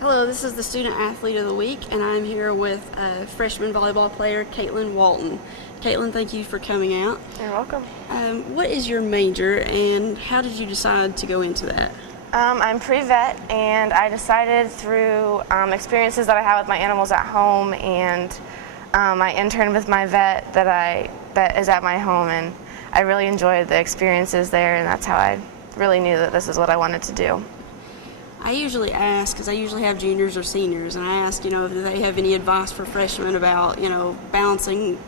Hello, this is the Student Athlete of the Week, and I'm here with freshman volleyball player Kaitlin Walton. Kaitlin, thank you for coming out. You're welcome. What is your major, and how did you decide to go into that? I'm pre-vet, and I decided through experiences that I had with my animals at home, and I interned with my vet that is at my home, and I really enjoyed the experiences there, and that's how I really knew that this is what I wanted to do. I usually ask, because I usually have juniors or seniors, and I ask, if they have any advice for freshmen about, balancing,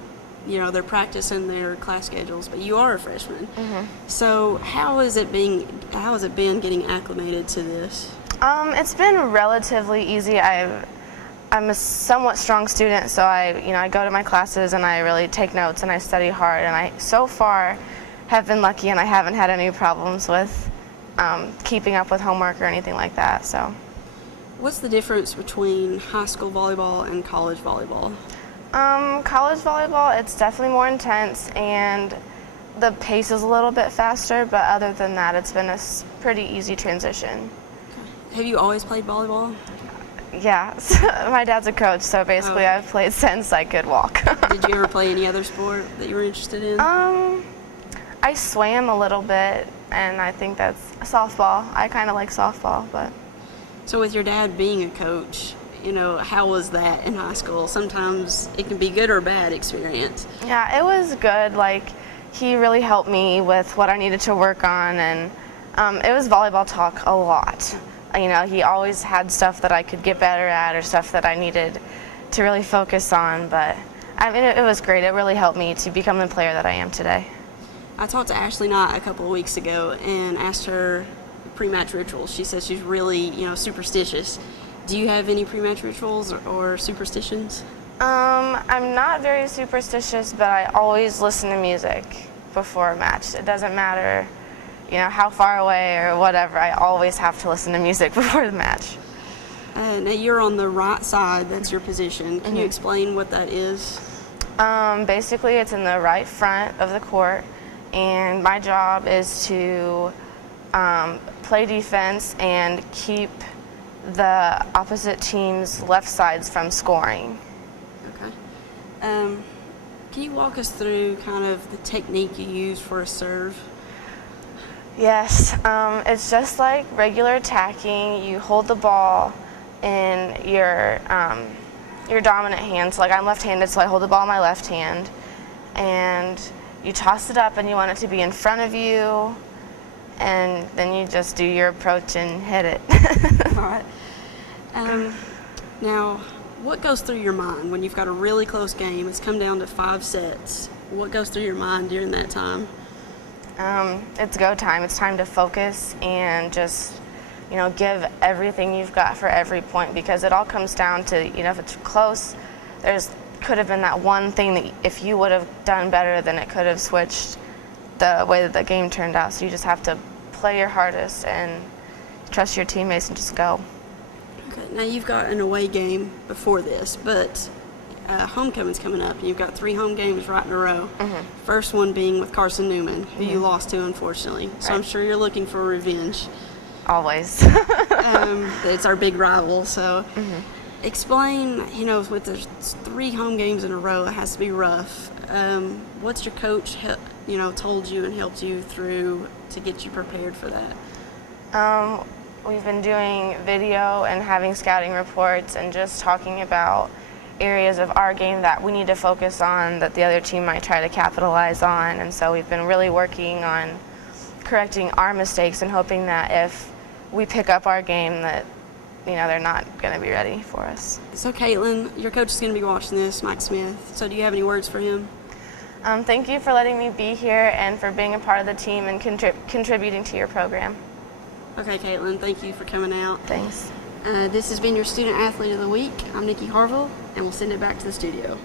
their practice and their class schedules. But you are a freshman, so how has it been getting acclimated to this? It's been relatively easy. I'm a somewhat strong student, so I go to my classes and I really take notes and I study hard, and I so far have been lucky and I haven't had any problems with keeping up with homework or anything like that. So, what's the difference between high school volleyball and college volleyball? College volleyball, it's definitely more intense and the pace is a little bit faster, but other than that, it's been a pretty easy transition. Have you always played volleyball? Yeah, my dad's a coach, so basically I've played since I could walk. Did you ever play any other sport that you were interested in? I swam a little bit, and I think that's softball. I kind of like softball, but. So with your dad being a coach, how was that in high school? Sometimes it can be good or bad experience. Yeah, it was good. Like, he really helped me with what I needed to work on, and it was volleyball talk a lot. He always had stuff that I could get better at or stuff that I needed to really focus on, but it was great. It really helped me to become the player that I am today. I talked to Ashley Knott a couple of weeks ago and asked her pre-match rituals. She says she's really, superstitious. Do you have any pre-match rituals or superstitions? I'm not very superstitious, but I always listen to music before a match. It doesn't matter, how far away or whatever. I always have to listen to music before the match. Now you're on the right side. That's your position. Can you explain what that is? Basically, it's in the right front of the court, and my job is to play defense and keep the opposite team's left sides from scoring. Okay. Can you walk us through kind of the technique you use for a serve? Yes, it's just like regular attacking. You hold the ball in your dominant hand. So like I'm left-handed, so I hold the ball in my left hand, and you toss it up and you want it to be in front of you, and then you just do your approach and hit it. All right. Now, what goes through your mind when you've got a really close game? It's come down to 5 sets. What goes through your mind during that time? It's go time. It's time to focus and just, give everything you've got for every point, because it all comes down to, if it's close, could have been that one thing that if you would have done better, then it could have switched the way that the game turned out. So you just have to play your hardest and trust your teammates and just go. Okay. Now you've got an away game before this, but homecoming's coming up, and you've got 3 home games right in a row. First one being with Carson Newman, who you lost to, unfortunately. So Right. I'm sure you're looking for revenge. Always. It's our big rival, so explain, with the 3 home games in a row, it has to be rough. What's your coach, told you and helped you through to get you prepared for that? We've been doing video and having scouting reports and just talking about areas of our game that we need to focus on that the other team might try to capitalize on. And so we've been really working on correcting our mistakes and hoping that if we pick up our game that, they're not going to be ready for us. So Kaitlin, your coach is going to be watching this, Mike Smith. So do you have any words for him? Thank you for letting me be here and for being a part of the team and contributing to your program. Okay, Kaitlin, thank you for coming out. Thanks. This has been your Student Athlete of the Week. I'm Nikki Harville, and we'll send it back to the studio.